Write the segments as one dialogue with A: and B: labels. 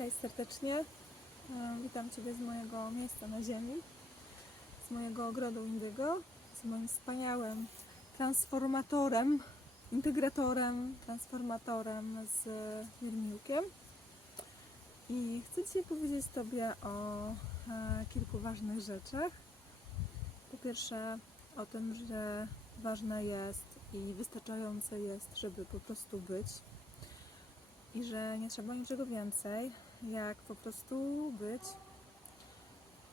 A: Witaj serdecznie. E, Witam Ciebie z mojego miejsca na ziemi, z mojego ogrodu indygo, z moim wspaniałym transformatorem, integratorem, transformatorem z Mirmiłkiem. I chcę Dzisiaj powiedzieć Tobie o e, kilku ważnych rzeczach. Po pierwsze o tym, że ważne jest i wystarczające jest, żeby po prostu być i że nie trzeba niczego więcej, jak po prostu być.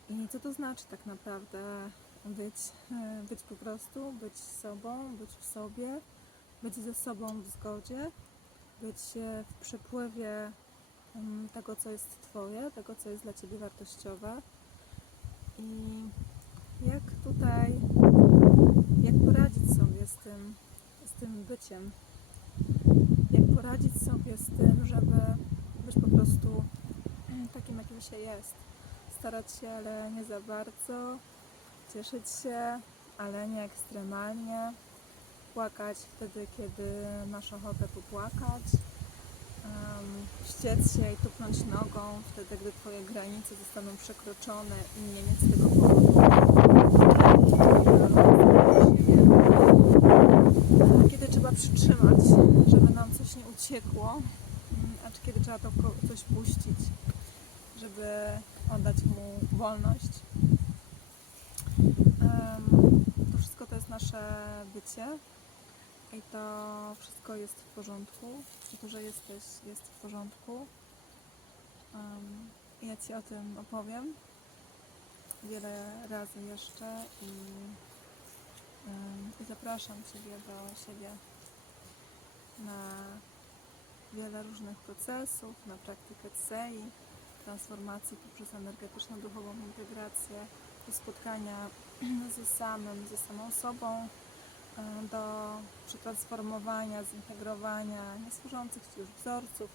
A: I co to znaczy tak naprawdę być, e, być po prostu, być sobą, być w sobie, być ze sobą w zgodzie, być e, w przepływie mm, tego, co jest Twoje, tego, co jest dla Ciebie wartościowe. I jak tutaj, jak poradzić sobie z tym, z tym byciem, poradzić sobie z tym, żeby być po prostu takim, jakim się jest. Starać się, ale nie za bardzo, cieszyć się, ale nie ekstremalnie, płakać wtedy, kiedy masz ochotę popłakać, um, ściec się i tupnąć nogą wtedy, gdy Twoje granice zostaną przekroczone i nie mieć tego powodu kiedy trzeba przytrzymać, żeby nam coś nie uciekło, a czy kiedy trzeba to coś puścić, żeby oddać mu wolność. To wszystko to jest nasze bycie i to wszystko jest w porządku. To, że jesteś, jest w porządku. Ja Ci o tym opowiem wiele razy jeszcze i I zapraszam Ciebie do siebie na wiele różnych procesów, na praktykę CEI, transformacji poprzez energetyczną, duchową integrację, do spotkania ze samym, ze samą sobą, y, do przetransformowania, zintegrowania niesłużących Ci już wzorców,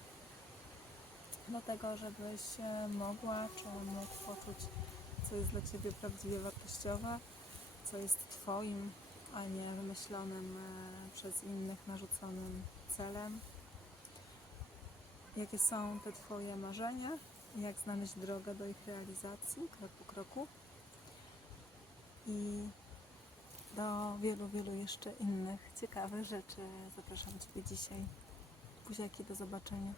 A: do tego, żebyś e, mogła czy mógł poczuć, co jest dla Ciebie prawdziwie wartościowe, co jest Twoim, a nie wymyślonym e, przez innych, narzuconym celem. Jakie są te Twoje marzenia jak znaleźć drogę do ich realizacji, krok po kroku. I do wielu, wielu jeszcze innych ciekawych rzeczy zapraszam Ciebie dzisiaj. Buziaki, do zobaczenia.